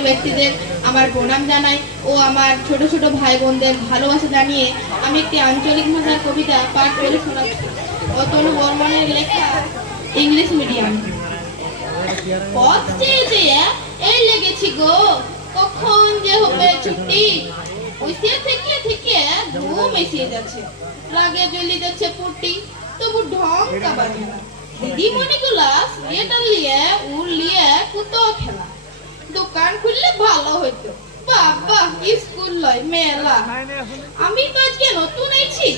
সম্মানীয় ব্যক্তিদের আমার প্রণাম জানাই ও আমার ছোট ছোট ভাই বোনদের ভালোবাসা জানিয়ে আমি একটি আঞ্চলিক ভাষার কবিতা পাঠ করে শোনাচ্ছি। তনু বর্মনের লেখা ইংলিশ মিডিয়াম। পথ চেয়ে চেয়ে এই লেগেছি গো, কখন যে হবে ছুটি। বসে থেকে থেকে ঘুম এসে যাচ্ছে, রাগে জ্বলি যাচ্ছে পুটি, তবু ঢং কাবাজি না। দিদিমণিগুলা সোয়েটার লিয়ে উল লিয়ে কুতো খেলা। দোকান খুললে ভালো হইতো, বাবা স্কুল লয় মেলা। আমি তো আজকে নতুন আইছি,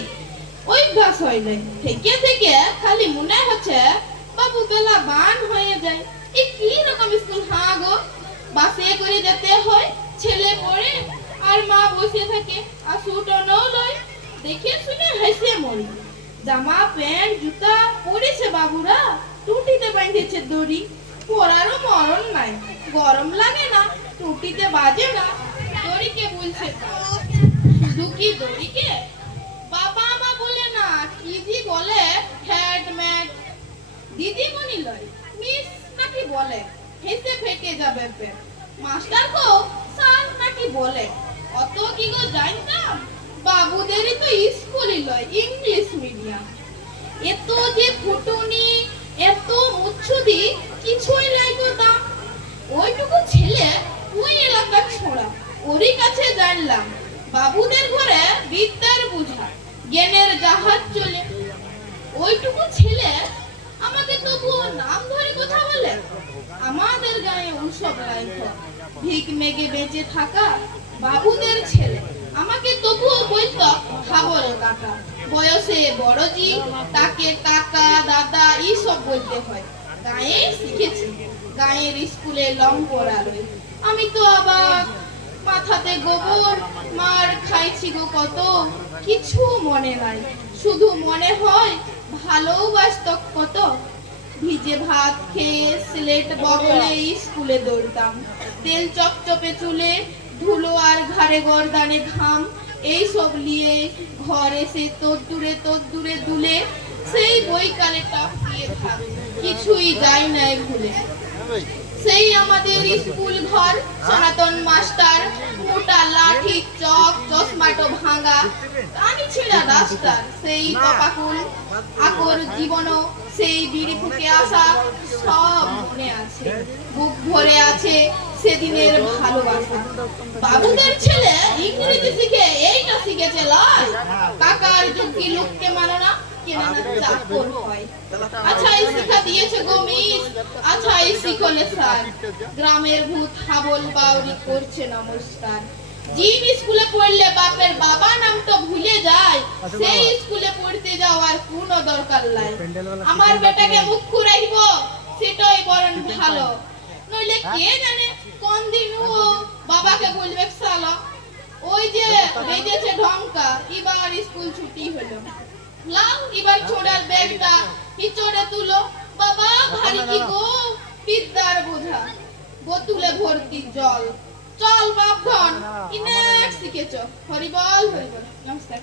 অভ্যাস হয় নাই। থেকে থেকে খালি মনে হচ্ছে বাবু বেলা বান হয়ে যায়। এই কি রকম স্কুল হ্যাঁ গো, বাসে করে যেতে হয়, ছেলে পড়ে আর মা বসে থাকে, আর ছুটনও লয়। দেখে শুনে হেসে মরি। জামা প্যান্ট জুতা পরেছে বাবুরা, টুটিতে বাঁধেছে দড়ি। পরারও মরণ নাই, গরম লাগে না, টুটিতে বাজে না। দড়িকে বলছে শুধু কি দড়িকে, বাবা মা বলে না, কি জি বলে হেডম্যাট। দিদিমণি লয় মিস নাকি বলে, হেসে ফেটে যাবে পেট। মাস্টার গো স্যার নাকি বলে, অত কি গো জানতাম। বাবুদেরই তো স্কুলই লয় ইংলিশ মিডিয়াম। এত যে ফুটুনি, এত মুচ্ছুদি, কিছুই লাগো দাম। ওইটুকু ছেলে ওই এলাকার ছোড়া, ওরই কাছে জানলাম বাবুদের ঘরে বিদ্যার বুঝা, জ্ঞানের জাহাজ চলে। ওইটুকু ছেলে আমাকে তবুও নাম ধরে কথা বলে। আমাদের গায়ে উৎসব লাইফ, ভিক মেগে বেঁচে থাকা বাবুদের ছেলে আমাকে তবুও বলতো খাবল কাকা। বয়সে বড়জি, তাকে কাকা দাদা এইসব বলতে হয়। গায়ে শিখেছি, গায়ের স্কুলে লং পড়ালই। আমি তো আবার মাথাতে গোবর, মার খাইছি গো কত, কিছু মনে নাই। শুধু মনে হয় ভালোবাসত কত। ভিজে ভাত খেয়ে স্লেট বগলে স্কুলে দৌড়তাম। তেল চপচপে চুলে, ধুলো আর ঘাড়ে গর্দানে ঘাম। এই সব নিয়ে ঘর এসে তোর দূরে দুলে সেই বইকালে টপ দিয়ে ভাব, কিছুই যায় নাই ভুলে। সেই আমাদের স্কুল ঘর, সনাতন মাস্টার, মোটা লাঠি চক, চশমাটো ভাঙা, কানি ছিঁড়া রাস্তার সেই কপাকুল। আকর জীবনও সেই বিড়ি ফুকে আসা, সব মনে আছে, বুক ভরে আছে সেদিনের ভালোবাসা। বাবুদের ছেলে ইংরেজি শিখে এইটা শিখেছে লয়, কাকার যুগি লোককে মানো না, কেনা না চাকর হয়। আচ্ছা এই শিক্ষা দিয়েছে গো মিস, আচ্ছা এই শিখলে স্যার। গ্রামের ভূত হাবল বাউরি করছে নমস্কার। জিম স্কুলে পড়লে বাপের বাবা নাম তো ভুলে যায়, সেই স্কুলে পড়তে যাওয়ার কোনো দরকার নাই। আমার বেটাকে মুখ্য রাখবো সেটাই বরং ভালো, নইলে কে জানে কোন দিন ও বাবাকে বলবে সালা। ওই যে বেজেছে ঢংকা, এবার স্কুল ছুটি হলো। লাও এবার ছোড়ার ব্যাগটা পিছনে তুলো, বাবা ভারী কি গো বিদ্যার বোঝা। বোতলে ভর্তি জল, চল বাপধন, ইনেক শিখেছ। হরিবল হরিবল, নমস্কার।